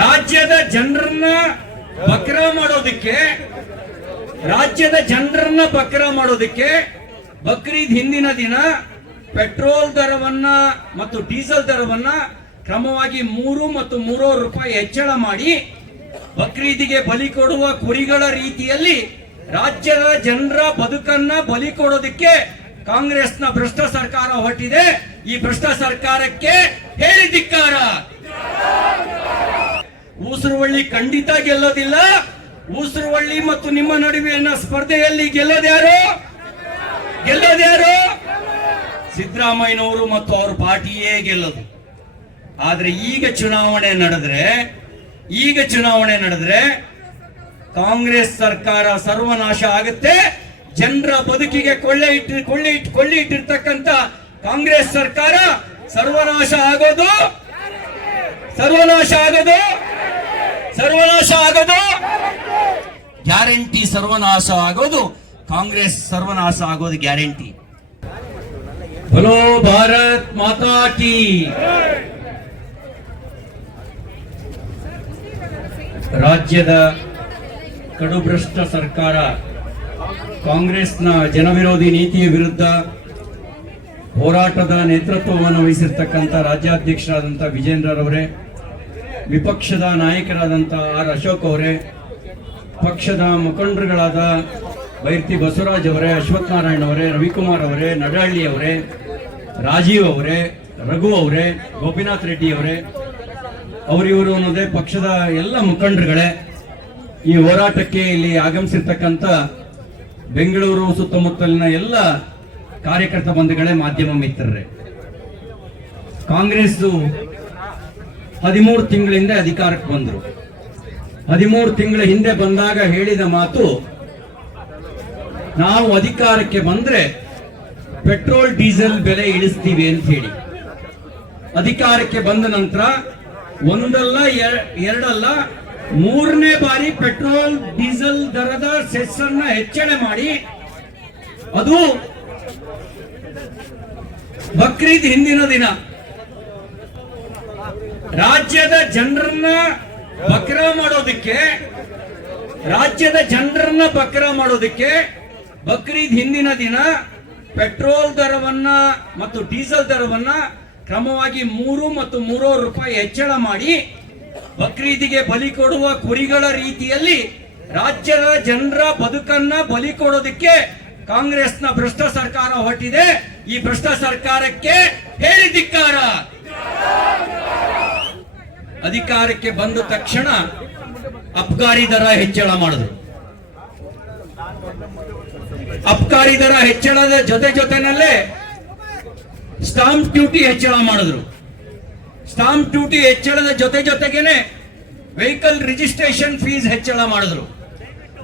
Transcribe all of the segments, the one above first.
ರಾಜ್ಯದ ಜನರನ್ನ ಬಕ್ರ ಮಾಡೋದಕ್ಕೆ ಬಕ್ರೀದ್ ಹಿಂದಿನ ದಿನ ಪೆಟ್ರೋಲ್ ದರವನ್ನ ಮತ್ತು ಡೀಸೆಲ್ ದರವನ್ನ ಕ್ರಮವಾಗಿ 3 ಮತ್ತು 3.5 ರೂಪಾಯಿ ಹೆಚ್ಚಳ ಮಾಡಿ ಬಕ್ರೀದಿಗೆ ಬಲಿ ಕೊಡುವ ಕುರಿಗಳ ರೀತಿಯಲ್ಲಿ ರಾಜ್ಯದ ಜನರ ಬದುಕನ್ನ ಬಲಿ ಕೊಡೋದಕ್ಕೆ ಕಾಂಗ್ರೆಸ್ನ ಭ್ರಷ್ಟ ಸರ್ಕಾರ ಹೊರಟಿದೆ. ಈ ಭ್ರಷ್ಟ ಸರ್ಕಾರಕ್ಕೆ ಹೇಳಿ ಧಿಕ್ಕಾರ. ಊಸುರುವಳ್ಳಿ ಖಂಡಿತ ಗೆಲ್ಲೋದಿಲ್ಲ. ಊಸುರುವಳ್ಳಿ ಮತ್ತು ನಿಮ್ಮ ನಡುವಿನ ಸ್ಪರ್ಧೆಯಲ್ಲಿ ಗೆಲ್ಲೋದ್ಯಾರು? ಸಿದ್ದರಾಮಯ್ಯನವರು ಮತ್ತು ಅವ್ರ ಪಾರ್ಟಿಯೇ ಗೆಲ್ಲೋದು. ಆದ್ರೆ ಈಗ ಚುನಾವಣೆ ನಡೆದ್ರೆ ಕಾಂಗ್ರೆಸ್ ಸರ್ಕಾರ ಸರ್ವನಾಶ ಆಗುತ್ತೆ. ಜನರ ಬದುಕಿಗೆ ಕೊಳ್ಳೆ ಇಟ್ಟಿರ್ತಕ್ಕಂಥ ಕಾಂಗ್ರೆಸ್ ಸರ್ಕಾರ ಸರ್ವನಾಶ ಆಗೋದು ಗ್ಯಾರಂಟಿ. ಸರ್ವನಾಶ ಆಗೋದು ಕಾಂಗ್ರೆಸ್ ಸರ್ವನಾಶ ಆಗೋದು ಗ್ಯಾರಂಟಿ. बोलो भारत माता की. ರಾಜ್ಯದ ಕಡುಭ್ರಷ್ಟ ಸರ್ಕಾರ ಕಾಂಗ್ರೆಸ್ನ ಜನವಿರೋಧಿ ನೀತಿಯ ವಿರುದ್ಧ ಹೋರಾಟದ ನೇತೃತ್ವವನ್ನು ವಹಿಸಿರ್ತಕ್ಕಂಥ ರಾಜ್ಯಾಧ್ಯಕ್ಷರಾದಂಥ ವಿಜೇಂದ್ರರವರೇ, ವಿಪಕ್ಷದ ನಾಯಕರಾದಂಥ ಆರ್ ಅಶೋಕ್ ಅವರೇ, ಪಕ್ಷದ ಮುಖಂಡರುಗಳಾದ ಬೈರ್ತಿ ಬಸವರಾಜ್ ಅವರೇ, ಅಶ್ವಥ್ ನಾರಾಯಣ್ ಅವರೇ, ರವಿಕುಮಾರ್ ಅವರೇ, ನಡಹಳ್ಳಿ ಅವರೇ, ರಾಜೀವ್ ಅವರೇ, ರಘು ಅವರೇ, ಗೋಪಿನಾಥ್ ರೆಡ್ಡಿ ಅವರೇ, ಅವರಿವರು ಅನ್ನೋದೇ ಪಕ್ಷದ ಎಲ್ಲ ಮುಖಂಡರುಗಳೇ, ಈ ಹೋರಾಟಕ್ಕೆ ಇಲ್ಲಿ ಆಗಮಿಸಿರ್ತಕ್ಕಂಥ ಬೆಂಗಳೂರು ಸುತ್ತಮುತ್ತಲಿನ ಎಲ್ಲ ಕಾರ್ಯಕರ್ತ ಬಂಧುಗಳೇ, ಮಾಧ್ಯಮ ಮಿತ್ರರೇ, ಕಾಂಗ್ರೆಸ್ 13 ತಿಂಗಳಿಂದ ಅಧಿಕಾರಕ್ಕೆ ಬಂದರು. 13 ತಿಂಗಳ ಹಿಂದೆ ಬಂದಾಗ ಹೇಳಿದ ಮಾತು, ನಾವು ಅಧಿಕಾರಕ್ಕೆ ಬಂದ್ರೆ ಪೆಟ್ರೋಲ್ ಡೀಸೆಲ್ ಬೆಲೆ ಇಳಿಸ್ತೀವಿ ಅಂತ ಹೇಳಿ. ಅಧಿಕಾರಕ್ಕೆ ಬಂದ ನಂತರ ಒಂದಲ್ಲ ಎರಡಲ್ಲ 3ನೇ ಬಾರಿ ಪೆಟ್ರೋಲ್ ಡೀಸೆಲ್ ದರದ ಸೆಸ್ ಅನ್ನ ಹೆಚ್ಚಳ ಮಾಡಿ, ಅದು ಬಕ್ರೀದ್ ಹಿಂದಿನ ದಿನ ರಾಜ್ಯದ ಜನರನ್ನ ಬಕ್ರ ಮಾಡೋದಕ್ಕೆ ಬಕ್ರೀದ್ ಹಿಂದಿನ ದಿನ ಪೆಟ್ರೋಲ್ ದರವನ್ನ ಮತ್ತು ಡೀಸೆಲ್ ದರವನ್ನ ಕ್ರಮವಾಗಿ 3 ಮತ್ತು 3.5 ರೂಪಾಯಿ ಹೆಚ್ಚಳ ಮಾಡಿ ಬಕ್ರೀದಿಗೆ ಬಲಿ ಕೊಡುವ ಕುರಿಗಳ ರೀತಿಯಲ್ಲಿ ರಾಜ್ಯದ ಜನರ ಬದುಕನ್ನ ಬಲಿ ಕೊಡೋದಕ್ಕೆ ಕಾಂಗ್ರೆಸ್ನ ಭ್ರಷ್ಟ ಸರ್ಕಾರ ಹೊರಟಿದೆ. ಈ ಭ್ರಷ್ಟ ಸರ್ಕಾರಕ್ಕೆ ಹೇಳಿ ಧಿಕ್ಕಾರ. ಅಧಿಕಾರಕ್ಕೆ ಬಂದ ತಕ್ಷಣ ಅಬ್ಕಾರಿ ದರ ಹೆಚ್ಚಳ ಮಾಡಿದ್ರು. ಅಬ್ಕಾರಿ ದರ ಹೆಚ್ಚಳದ ಜೊತೆನಲ್ಲೇ ಸ್ಟಾಂಪ್ ಡ್ಯೂಟಿ ಹೆಚ್ಚಳ ಮಾಡಿದ್ರು. ಸ್ಟಾಂಪ್ ಡ್ಯೂಟಿ ಹೆಚ್ಚಳದ ಜೊತೆಗೇನೆ ವೆಹಿಕಲ್ ರಿಜಿಸ್ಟ್ರೇಷನ್ ಫೀಸ್ ಹೆಚ್ಚಳ ಮಾಡಿದ್ರು.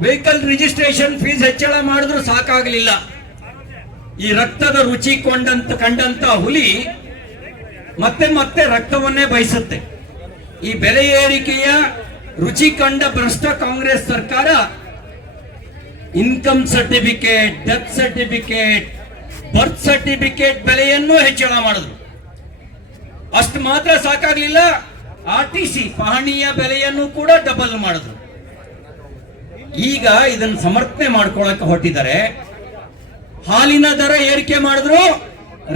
ವೆಹಿಕಲ್ ರಿಜಿಸ್ಟ್ರೇಷನ್ ಫೀಸ್ ಹೆಚ್ಚಳ ಮಾಡಿದ್ರು ಸಾಕಾಗಲಿಲ್ಲ. ಈ ರಕ್ತದ ರುಚಿ ಕಂಡಂತ ಹುಲಿ ಮತ್ತೆ ರಕ್ತವನ್ನೇ ಬಯಸುತ್ತೆ. ಈ ಬೆಲೆ ಏರಿಕೆಯ ರುಚಿ ಕಂಡ ಭ್ರಷ್ಟ ಕಾಂಗ್ರೆಸ್ ಸರ್ಕಾರ income certificate, death certificate, birth certificate ಬೆಲೆಯನ್ನು ಹೆಚ್ಚಳ ಮಾಡಿದ್ರು. ಅಷ್ಟು ಮಾತ್ರ ಸಾಕಾಗ್ಲಿಲ್ಲ, RTC ಪಹಣಿಯ ಬೆಲೆಯನ್ನು ಕೂಡ ಡಬಲ್ ಮಾಡಿದ್ರು. ಈಗ ಇದನ್ನು ಸಮರ್ಥನೆ ಮಾಡ್ಕೊಳ್ಳಕ್ಕೆ ಹೊರಟಿದ್ದಾರೆ. ಹಾಲಿನ ದರ ಏರಿಕೆ ಮಾಡಿದ್ರು,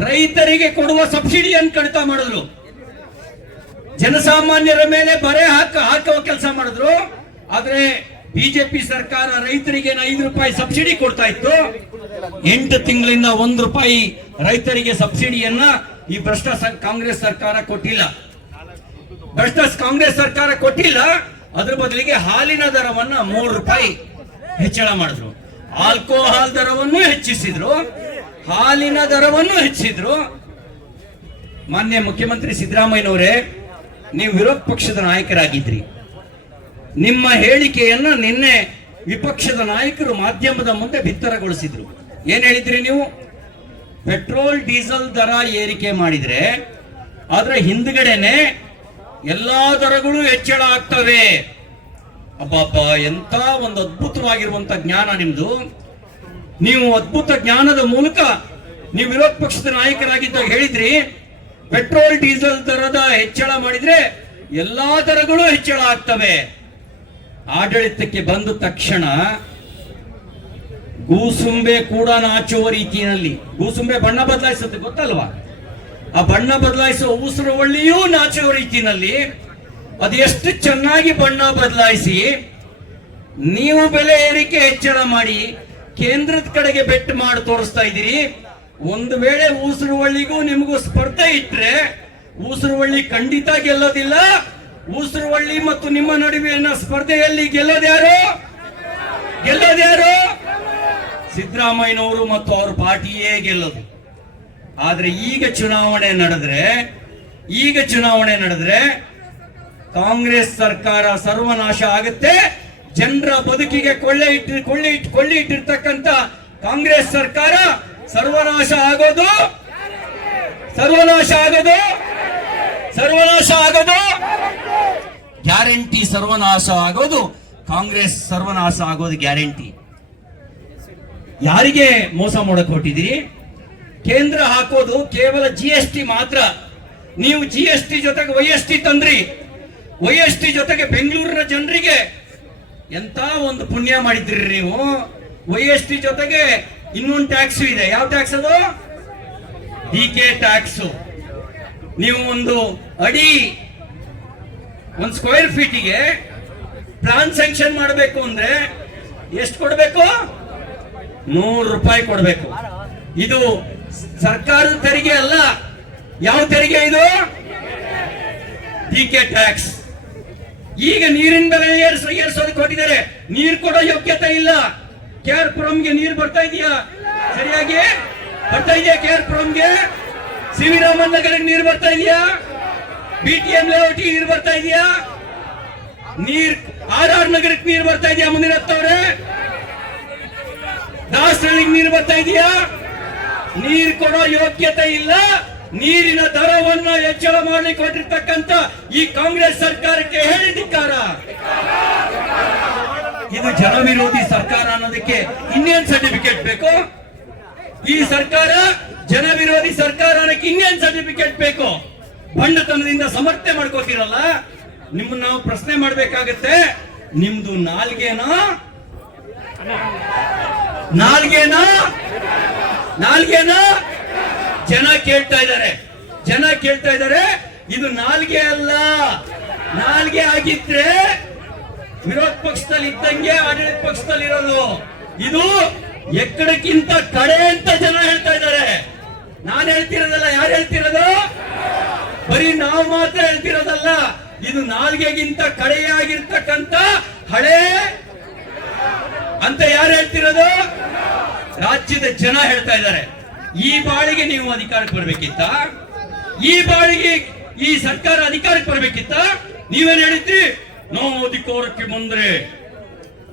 ರೈತರಿಗೆ ಕೊಡುವ ಸಬ್ಸಿಡಿಯನ್ನು ಕಡಿತ ಮಾಡಿದ್ರು, ಜನಸಾಮಾನ್ಯರ ಮೇಲೆ ಬರೆ ಹಾಕುವ ಕೆಲಸ ಮಾಡಿದ್ರು. ಆದ್ರೆ ಬಿಜೆಪಿ ಸರ್ಕಾರ ರೈತರಿಗೆ 5 ರೂಪಾಯಿ ಸಬ್ಸಿಡಿ ಕೊಡ್ತಾ ಇತ್ತು. 8 ತಿಂಗಳಿಂದ 1 ರೂಪಾಯಿ ರೈತರಿಗೆ ಸಬ್ಸಿಡಿಯನ್ನ ಈ ಭ್ರಷ್ಟ ಕಾಂಗ್ರೆಸ್ ಸರ್ಕಾರ ಕೊಟ್ಟಿಲ್ಲ. ಅದ್ರ ಬದಲಿಗೆ ಹಾಲಿನ ದರವನ್ನ 3 ರೂಪಾಯಿ ಹೆಚ್ಚಳ ಮಾಡಿದ್ರು. ಆಲ್ಕೋಹಾಲ್ ದರವನ್ನು ಹೆಚ್ಚಿಸಿದ್ರು, ಹಾಲಿನ ದರವನ್ನು ಹೆಚ್ಚಿದ್ರು. ಮಾನ್ಯ ಮುಖ್ಯಮಂತ್ರಿ ಸಿದ್ದರಾಮಯ್ಯನವರೇ, ನೀವು ವಿರೋಧ ಪಕ್ಷದ ನಾಯಕರಾಗಿದ್ರಿ. ನಿಮ್ಮ ಹೇಳಿಕೆಯನ್ನ ನಿನ್ನೆ ವಿಪಕ್ಷದ ನಾಯಕರು ಮಾಧ್ಯಮದ ಮುಂದೆ ಬಿತ್ತರಗೊಳಿಸಿದ್ರು. ಏನ್ ಹೇಳಿದ್ರಿ ನೀವು? ಪೆಟ್ರೋಲ್ ಡೀಸೆಲ್ ದರ ಏರಿಕೆ ಮಾಡಿದ್ರೆ ಆದ್ರೆ ಹಿಂದ್ಗಡೆನೆ ಎಲ್ಲಾ ದರಗಳು ಹೆಚ್ಚಳ ಆಗ್ತವೆ. ಅಬ್ಬಬ್ಬ, ಎಂತ ಒಂದು ಅದ್ಭುತವಾಗಿರುವಂತ ಜ್ಞಾನ ನಿಮ್ದು. ನೀವು ಅದ್ಭುತ ಜ್ಞಾನದ ಮೂಲಕ ನೀವು ವಿರೋಧ ಪಕ್ಷದ ನಾಯಕರಾಗಿದ್ದಾಗ ಹೇಳಿದ್ರಿ, ಪೆಟ್ರೋಲ್ ಡೀಸೆಲ್ ದರದ ಹೆಚ್ಚಳ ಮಾಡಿದ್ರೆ ಎಲ್ಲಾ ದರಗಳು ಹೆಚ್ಚಳ ಆಗ್ತವೆ. ಆಡಳಿತಕ್ಕೆ ಬಂದ ತಕ್ಷಣ ಗೂಸುಂಬೆ ಕೂಡ ನಾಚುವ ರೀತಿಯಲ್ಲಿ, ಗೂಸುಂಬೆ ಬಣ್ಣ ಬದಲಾಯಿಸುತ್ತೆ ಗೊತ್ತಲ್ವಾ, ಆ ಬಣ್ಣ ಬದಲಾಯಿಸುವ ಊಸರವಳ್ಳಿಯೂ ನಾಚುವ ರೀತಿಯಲ್ಲಿ ಅದು ಎಷ್ಟು ಚೆನ್ನಾಗಿ ಬಣ್ಣ ಬದಲಾಯಿಸಿ ನೀವು ಬೆಲೆ ಏರಿಕೆ ಹೆಚ್ಚಳ ಮಾಡಿ ಕೇಂದ್ರದ ಕಡೆಗೆ ಬೆಟ್ಟು ಮಾಡಿ ತೋರಿಸ್ತಾ ಇದ್ದೀರಿ. ಒಂದು ವೇಳೆ ಊಸರವಳ್ಳಿಗೂ ನಿಮಗೂ ಸ್ಪರ್ಧೆ ಇಟ್ರೆ ಊಸರವಳ್ಳಿ ಖಂಡಿತ ಗೆಲ್ಲೋದಿಲ್ಲ. ಊಸರವಳ್ಳಿ ಮತ್ತು ನಿಮ್ಮ ನಡುವಿನ ಸ್ಪರ್ಧೆಯಲ್ಲಿ ಗೆಲ್ಲೋದ್ಯಾರು? ಸಿದ್ದರಾಮಯ್ಯನವರು ಮತ್ತು ಅವ್ರ ಪಾರ್ಟಿಯೇ ಗೆಲ್ಲೋದು. ಆದ್ರೆ ಈಗ ಚುನಾವಣೆ ನಡೆದ್ರೆ ಕಾಂಗ್ರೆಸ್ ಸರ್ಕಾರ ಸರ್ವನಾಶ ಆಗುತ್ತೆ. ಜನರ ಬದುಕಿಗೆ ಕೊಳ್ಳೆ ಇಟ್ಟಿರ್ತಕ್ಕಂಥ ಕಾಂಗ್ರೆಸ್ ಸರ್ಕಾರ ಸರ್ವನಾಶ ಆಗೋದು ಗ್ಯಾರಂಟಿ. ಸರ್ವನಾಶ ಆಗೋದು ಕಾಂಗ್ರೆಸ್, ಸರ್ವನಾಶ ಆಗೋದು ಗ್ಯಾರಂಟಿ. ಯಾರಿಗೆ ಮೋಸ ಮಾಡಕ್ ಹೊರಟಿದ್ದೀರಿ? ಕೇಂದ್ರ ಹಾಕೋದು ಕೇವಲ GST ಮಾತ್ರ. ನೀವು GST ಜೊತೆಗೆ YST ತಂದ್ರಿ. YST ಜೊತೆಗೆ ಬೆಂಗಳೂರಿನ ಜನರಿಗೆ ಎಂತ ಒಂದು ಪುಣ್ಯ ಮಾಡಿದ್ರಿ ನೀವು. YST ಜೊತೆಗೆ ಇನ್ನೊಂದು ಟ್ಯಾಕ್ಸ್ ಇದೆ. ಯಾವ ಟ್ಯಾಕ್ಸ್ ಅದು? DK tax. ನೀವು ಒಂದು ಸ್ಕ್ವೇರ್ ಫೀಟಿಗೆ ಪ್ಲಾನ್ ಸ್ಯಾಂಕ್ಷನ್ ಮಾಡಬೇಕು ಅಂದ್ರೆ ಎಷ್ಟು ಕೊಡಬೇಕು? 100 ರೂಪಾಯಿ ಕೊಡಬೇಕು. ಇದು ಸರ್ಕಾರದ ತೆರಿಗೆ ಅಲ್ಲ. ಯಾವ ತೆರಿಗೆ ಇದು? DK tax. ಈಗ ನೀರಿನ ಬೆಲೆ ಏರ್ಸೋದಕ್ಕೆ ಕೊಟ್ಟಿದ್ದಾರೆ. ನೀರು ಕೊಡೋ ಯೋಗ್ಯತೆ ಇಲ್ಲ. KRಪುರಂಗೆ ನೀರು ಬರ್ತಾ ಇದೆಯಾ? ಸರಿಯಾಗಿ ಬರ್ತಾ ಇದೆಯಾ? KRಪುರಂಗೆ, CV ರಾಮನ್ ನಗರಕ್ಕೆ ನೀರು ಬರ್ತಾ ಇದೆಯಾ? BTM ಲೇಔಟ್ ನೀರು ಬರ್ತಾ ಇದೆಯಾ? RR ನಗರಕ್ಕೆ ನೀರು ಬರ್ತಾ ಇದೆಯಾ? ಮುಂದಿನ ಹತ್ತವ್ರೆ ದಾಸರಳ್ಳಿಗೆ ನೀರು ಬರ್ತಾ ಇದೆಯಾ? ನೀರು ಕೊಡೋ ಯೋಗ್ಯತೆ ಇಲ್ಲ. ನೀರಿನ ದರವನ್ನು ಹೆಚ್ಚಳ ಮಾಡಲಿಕ್ಕೆ ಕೊಟ್ಟಿರ್ತಕ್ಕಂಥ ಈ ಕಾಂಗ್ರೆಸ್ ಸರ್ಕಾರಕ್ಕೆ ಹೇಳಿದಿಕ್ಕಾರ. ಇದು ಜನವಿರೋಧಿ ಸರ್ಕಾರ ಅನ್ನೋದಕ್ಕೆ ಇನ್ನೇನ್ ಸರ್ಟಿಫಿಕೇಟ್ ಬೇಕು? ಈ ಸರ್ಕಾರ ಜನವಿರೋಧಿ ಸರ್ಕಾರ ಅನ್ನಕ್ಕೆ ಇನ್ನೇನ್ ಸರ್ಟಿಫಿಕೇಟ್ ಬೇಕು? ಬಂಡತನದಿಂದ ಸಮರ್ಥನೆ ಮಾಡ್ಕೋತಿರಲ್ಲ, ನಿಮ್ಮನ್ನ ನಾವು ಪ್ರಶ್ನೆ ಮಾಡ್ಬೇಕಾಗತ್ತೆ. ನಿಮ್ದು ನಾಲ್ಗೆನಾ? ಜನ ಕೇಳ್ತಾ ಇದ್ದಾರೆ. ಇದು ನಾಲ್ಗೆ ಅಲ್ಲ. ನಾಲ್ಗೆ ಆಗಿದ್ರೆ ವಿರೋಧ ಪಕ್ಷದಲ್ಲಿ ಇದ್ದಂಗೆ ಆಡಳಿತ ಪಕ್ಷದಲ್ಲಿ ಇರೋದು. ಇದು ಎಕ್ಕಡಕ್ಕಿಂತ ಕಡೆ ಅಂತ ಜನ ಹೇಳ್ತಾ ಇದ್ದಾರೆ. ನಾನು ಹೇಳ್ತಿರೋದಲ್ಲ. ಯಾರು ಹೇಳ್ತಿರೋದು? ಬರೀ ನಾವು ಮಾತ್ರ ಹೇಳ್ತಿರೋದಲ್ಲ. ಇದು ನಾಲ್ಗೆಗಿಂತ ಕಡೆಯಾಗಿರ್ತಕ್ಕಂಥ ಹಳೆ ಅಂತ ಯಾರು ಹೇಳ್ತಿರೋದು? ರಾಜ್ಯದ ಜನ ಹೇಳ್ತಾ ಇದ್ದಾರೆ. ಈ ಬಾಳಿಗೆ ನೀವು ಅಧಿಕಾರಕ್ಕೆ ಬರ್ಬೇಕಿತ್ತ? ಈ ಬಾಳಿಗೆ ಈ ಸರ್ಕಾರ ಅಧಿಕಾರಕ್ಕೆ ಬರ್ಬೇಕಿತ್ತ? ನೀವೇನ್ ಹೇಳಿದ್ರಿ? ನಾವು ಅಧಿಕಾರಕ್ಕೆ ಬಂದ್ರೆ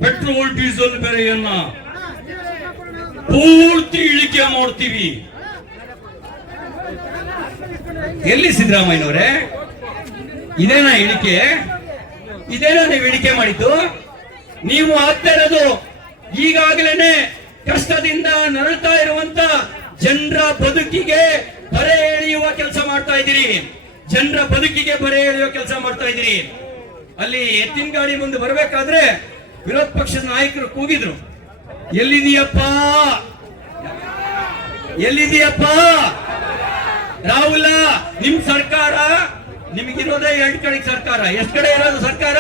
ಪೆಟ್ರೋಲ್ ಡೀಸೆಲ್ ಬೆಲೆಯನ್ನ ಪೂರ್ತಿ ಇಳಿಕೆ ಮಾಡ್ತೀವಿ. ಎಲ್ಲಿ ಸಿದ್ದರಾಮಯ್ಯನವರೇ? ಇದೇನಾ ಇಳಿಕೆ? ಇದೇನಾ ನೀವು ಇಳಿಕೆ ಮಾಡಿದ್ದು? ನೀವು ಆಗ್ತಾ ಇರೋದು ಈಗಾಗಲೇ ಕಷ್ಟದಿಂದ ನರಳ್ತಾ ಇರುವಂತ ಜನರ ಬದುಕಿಗೆ ಬರೆ ಎಳೆಯುವ ಕೆಲಸ ಮಾಡ್ತಾ ಇದ್ದೀರಿ. ಅಲ್ಲಿ ಎತ್ತಿನ ಗಾಡಿ ಮುಂದೆ ಬರಬೇಕಾದ್ರೆ ವಿರೋಧ ಪಕ್ಷದ ನಾಯಕರು ಕೂಗಿದ್ರು, ಎಲ್ಲಿದೀಯಪ್ಪ ರಾಹುಲ? ನಿಮ್ ಸರ್ಕಾರ, ನಿಮಗಿರೋದೇ 2 ಕಡೆ ಸರ್ಕಾರ. ಎಷ್ಟು ಕಡೆ ಇರೋದು ಸರ್ಕಾರ?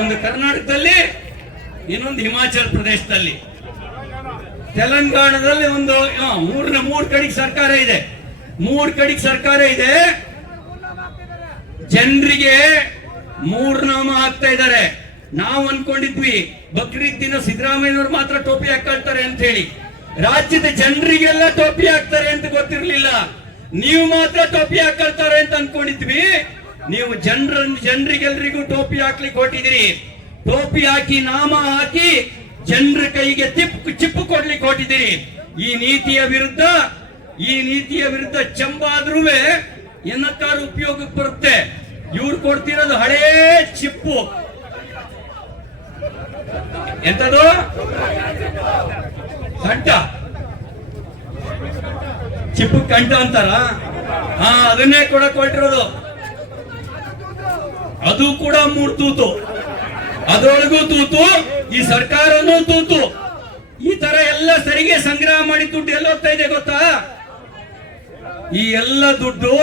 ಒಂದು ಕರ್ನಾಟಕದಲ್ಲಿ, ಇನ್ನೊಂದು ಹಿಮಾಚಲ ಪ್ರದೇಶದಲ್ಲಿ, ತೆಲಂಗಾಣದಲ್ಲಿ ಒಂದು 3 ಕಡೆಗೆ ಸರ್ಕಾರ ಇದೆ. 3 ಕಡೆಗೆ ಸರ್ಕಾರ ಇದೆ. ಜನರಿಗೆ 3 ನಾಮ ಹಾಕ್ತಾ ಇದ್ದಾರೆ. ನಾವು ಅನ್ಕೊಂಡಿದ್ವಿ ಬಕ್ರೀದ್ ದಿನ ಸಿದ್ದರಾಮಯ್ಯನವರು ಮಾತ್ರ ಟೋಪಿ ಹಾಕೊಳ್ತಾರೆ ಅಂತ ಹೇಳಿ. ರಾಜ್ಯದ ಜನರಿಗೆಲ್ಲ ಟೋಪಿ ಹಾಕ್ತಾರೆ ಅಂತ ಗೊತ್ತಿರಲಿಲ್ಲ. ನೀವು ಮಾತ್ರ ಟೋಪಿ ಹಾಕೊಳ್ತಾರೆ ಅಂತ ಅನ್ಕೊಂಡಿದ್ವಿ. ನೀವು ಜನರಿಗೆಲ್ಲರಿಗೂ ಟೋಪಿ ಹಾಕ್ಲಿಕ್ಕೆ ಹೊರಟಿದ್ದೀರಿ. ಟೋಪಿ ಹಾಕಿ, ನಾಮ ಹಾಕಿ ಜನರ ಕೈಗೆ ಚಿಪ್ಪು ಕೊಡ್ಲಿಕ್ಕೆ ಹೊರಟಿದ್ದೀರಿ. ಈ ನೀತಿಯ ವಿರುದ್ಧ ಚಂಬಾದ್ರೂ ಏನಕ್ಕಾರು ಉಪಯೋಗಕ್ಕೆ ಬರುತ್ತೆ. ಇವ್ರು ಕೊಡ್ತಿರೋದು ಹಳೇ ಚಿಪ್ಪು. ಎಂತದು? ಕಂಠ. ಚಿಪ್ಪು ಕಂಠ ಅಂತಾರ. ಅದನ್ನೇ ಕೊಡಕ್ ಹೊರಟಿರೋದು. ಅದು ಕೂಡ 3 ತೂತು, ಅದರೊಳಗೂ ತೂತು, ಈ ಸರ್ಕಾರನೂ ತೂತು. ಈ ತರ ಎಲ್ಲ ಸರಿಗೆ ಸಂಗ್ರಹ ಮಾಡಿ ದುಡ್ಡು ಎಲ್ಲ ಹೋಗ್ತಾ ಇದೆ ಗೊತ್ತಾ? ಈ ಎಲ್ಲ ದುಡ್ಡು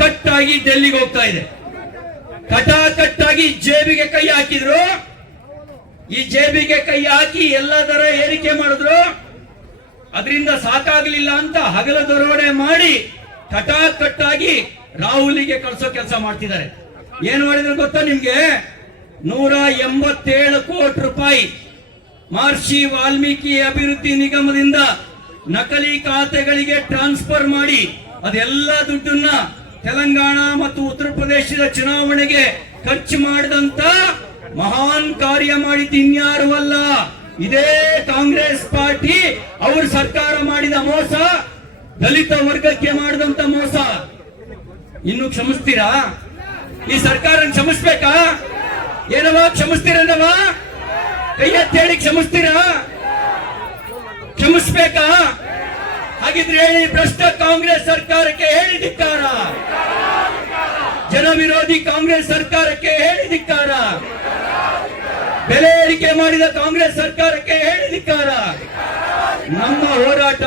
ಕಟ್ಟಾಗಿ ಡೆಲ್ಲಿಗೆ ಹೋಗ್ತಾ ಇದೆ. ಕಟ್ಟಾಗಿ ಜೇಬಿಗೆ ಕೈ ಹಾಕಿದ್ರು. ಈ ಜೇಬಿಗೆ ಕೈ ಹಾಕಿ ಎಲ್ಲ ದರ ಏರಿಕೆ ಮಾಡಿದ್ರು. ಅದರಿಂದ ಸಾಕಾಗ್ಲಿಲ್ಲ ಅಂತ ಹಗಲ ದರೋಡೆ ಮಾಡಿ ಕಟ್ಟಾಗಿ ರಾಹುಲಿಗೆ ಕಳಿಸೋ ಕೆಲಸ ಮಾಡ್ತಿದ್ದಾರೆ. ಏನ್ ಮಾಡಿದ್ರು ಗೊತ್ತಾ ನಿಮ್ಗೆ? 187 ಕೋಟಿ ರೂಪಾಯಿ ಮಹರ್ಷಿ ವಾಲ್ಮೀಕಿ ಅಭಿವೃದ್ಧಿ ನಿಗಮದಿಂದ ನಕಲಿ ಖಾತೆಗಳಿಗೆ ಟ್ರಾನ್ಸ್ಫರ್ ಮಾಡಿ ಅದೆಲ್ಲ ದುಡ್ಡನ್ನ ತೆಲಂಗಾಣ ಮತ್ತು ಉತ್ತರ ಪ್ರದೇಶದ ಚುನಾವಣೆಗೆ ಖರ್ಚು ಮಾಡಿದಂತ ಮಹಾನ್ ಕಾರ್ಯ ಮಾಡಿದ್ದು ಇನ್ಯಾರು ಅಲ್ಲ, ಇದೇ ಕಾಂಗ್ರೆಸ್ ಪಾರ್ಟಿ. ಅವರು ಸರ್ಕಾರ ಮಾಡಿದ ಮೋಸ, ದಲಿತ ವರ್ಗಕ್ಕೆ ಮಾಡಿದಂತ ಮೋಸ. ಇನ್ನು ಕ್ಷಮಿಸ್ತೀರಾ? ಈ ಸರ್ಕಾರ ಕ್ಷಮಿಸ್ಬೇಕಾ? ಏನವ ಕ್ಷಮಿಸ್ತೀರನ್ನವ? ಕೈ ಎತ್ತೇಳಿ ಕ್ಷಮಿಸ್ತೀರಾ? ಕ್ಷಮಿಸ್ಬೇಕಾ? ಹಾಗಿದ್ರೆ ಹೇಳಿ, ಭ್ರಷ್ಟ ಕಾಂಗ್ರೆಸ್ ಸರ್ಕಾರಕ್ಕೆ ಹೇಳಿ ಧಿಕ್ಕಾರ. ಜನ ವಿರೋಧಿ ಕಾಂಗ್ರೆಸ್ ಸರ್ಕಾರಕ್ಕೆ ಹೇಳಿ ಧಿಕ್ಕಾರ. ಬೆಲೆ ಏರಿಕೆ ಮಾಡಿದ ಕಾಂಗ್ರೆಸ್ ಸರ್ಕಾರಕ್ಕೆ ಹೇಳಿ ಧಿಕ್ಕಾರ. ನಮ್ಮ ಹೋರಾಟ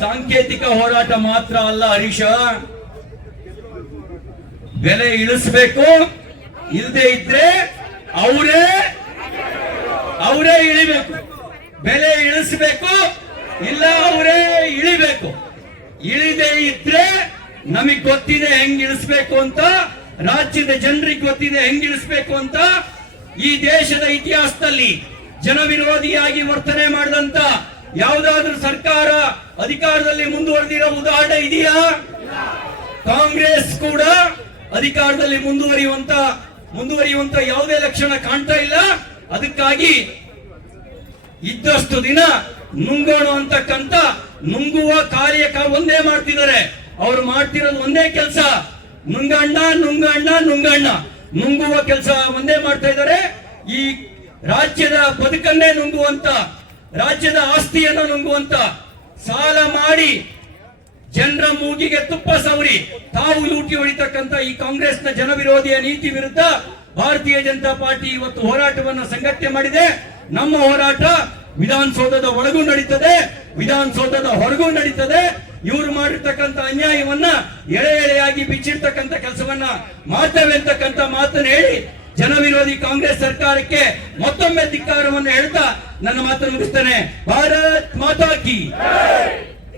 ಸಾಂಕೇತಿಕ ಹೋರಾಟ ಮಾತ್ರ ಅಲ್ಲ ಹರೀಶ. ಬೆಲೆ ಇಳಿಸಬೇಕು, ಇಲ್ಲದೆ ಇದ್ರೆ ಅವರೇ ಇಳಿಬೇಕು. ಬೆಲೆ ಇಳಿಸಬೇಕು, ಇಲ್ಲ ಅವರೇ ಇಳಿಬೇಕು. ಇಳಿದೇ ಇದ್ರೆ ನಮಗ್ ಗೊತ್ತಿದೆ ಹೆಂಗ್ ಇಳಿಸ್ಬೇಕು ಅಂತ, ರಾಜ್ಯದ ಜನರಿಗೆ ಗೊತ್ತಿದೆ ಹೆಂಗ್ ಇಳಿಸ್ಬೇಕು ಅಂತ. ಈ ದೇಶದ ಇತಿಹಾಸದಲ್ಲಿ ಜನ ವಿರೋಧಿಯಾಗಿ ವರ್ತನೆ ಮಾಡಿದಂತ ಯಾವುದಾದ್ರೂ ಸರ್ಕಾರ ಅಧಿಕಾರದಲ್ಲಿ ಮುಂದುವರೆದಿರೋ ಉದಾಹರಣೆ ಇದೆಯಾ? ಕಾಂಗ್ರೆಸ್ ಕೂಡ ಅಧಿಕಾರದಲ್ಲಿ ಮುಂದುವರಿಯುವಂತ ಯಾವುದೇ ಲಕ್ಷಣ ಕಾಣ್ತಾ ಇಲ್ಲ. ಅದಕ್ಕಾಗಿ ಇದ್ದಷ್ಟು ದಿನ ನುಂಗೋಣ ಅಂತಕ್ಕಂತ ನುಂಗುವ ಕಾರ್ಯ ಒಂದೇ ಮಾಡ್ತಿದ್ದಾರೆ. ಅವ್ರು ಮಾಡ್ತಿರೋದು ಒಂದೇ ಕೆಲಸ, ನುಂಗುವ ಕೆಲಸ ಒಂದೇ ಮಾಡ್ತಾ ಇದ್ದಾರೆ. ಈ ರಾಜ್ಯದ ಬದುಕನ್ನೇ ನುಂಗುವಂತ, ರಾಜ್ಯದ ಆಸ್ತಿಯನ್ನು ನುಂಗುವಂತ, ಸಾಲ ಮಾಡಿ ಜನರ ಮೂಗಿಗೆ ತುಪ್ಪ ಸವರಿ ತಾವು ಲೂಟಿ ಹೊಡಿತಕ್ಕಂತ ಈ ಕಾಂಗ್ರೆಸ್ನ ಜನ ವಿರೋಧಿಯ ನೀತಿ ವಿರುದ್ಧ ಭಾರತೀಯ ಜನತಾ ಪಾರ್ಟಿ ಇವತ್ತು ಹೋರಾಟವನ್ನು ಸಂಘಟನೆ ಮಾಡಿದೆ. ನಮ್ಮ ಹೋರಾಟ ವಿಧಾನಸೌಧದ ಒಳಗೂ ನಡೀತದೆ, ವಿಧಾನಸೌಧದ ಹೊರಗೂ ನಡೀತದೆ. ಇವರು ಮಾಡಿರ್ತಕ್ಕಂಥ ಅನ್ಯಾಯವನ್ನ ಎಳೆಯಾಗಿ ಬಿಚ್ಚಿರ್ತಕ್ಕಂಥ ಕೆಲಸವನ್ನ ಮಾಡ್ತೇವೆ ಅಂತಕ್ಕಂಥ ಮಾತನ್ನು ಹೇಳಿ ಜನ ವಿರೋಧಿ ಕಾಂಗ್ರೆಸ್ ಸರ್ಕಾರಕ್ಕೆ ಮತ್ತೊಮ್ಮೆ ಧಿಕ್ಕಾರವನ್ನು ಹೇಳ್ತಾ ನನ್ನ ಮಾತನ್ನು ಮುಗಿಸ್ತೇನೆ. ಭಾರತ್ ಮಾತಾ ಕಿ